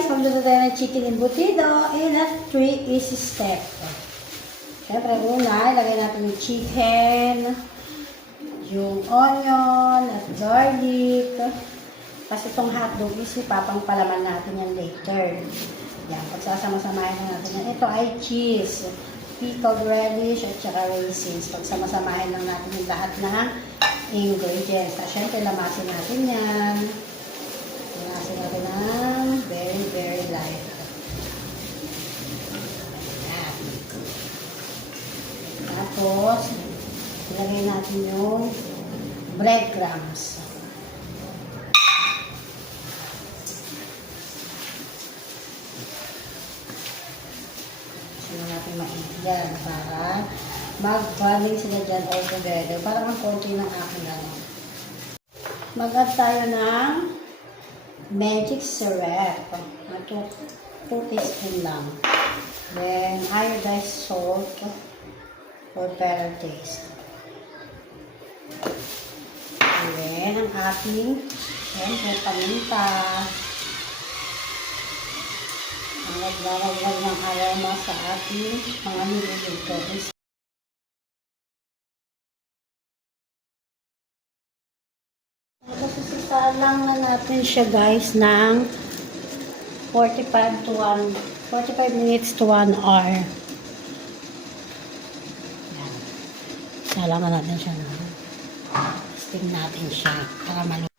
guys, magluto tayo ng chicken embutido in a 3 easy step. Siyempre, una, ilagay natin yung chicken, yung onion at garlic. Kasi itong hotdog is ipapangpalaman natin yan later. Yan, pagsasama-samahin na natin yan. Ito ay cheese, pickled relish at saka raisins. Pagsama-samahin lang natin yung lahat ng ingredients. Siyempre, lamasin natin yan. Lamasin natin ng very light. Ayan. Tapos, ilagay natin yung breadcrumbs. Gusto natin maintiyan para mag-bonding sila dyan all together. Parang ang konti ng aking ano. Mag-add tayo ng magic syrup. 2 teaspoon lang. Then, iodized salt for better taste. And then, ang ating paminta. Ang naglalaglag ng aroma sa ating mga niluluto. Masasasaan lang na natin siya guys ng 45 minutes to 1 hour. Yan. Salaman natin siya na. Steam natin siya para maluto.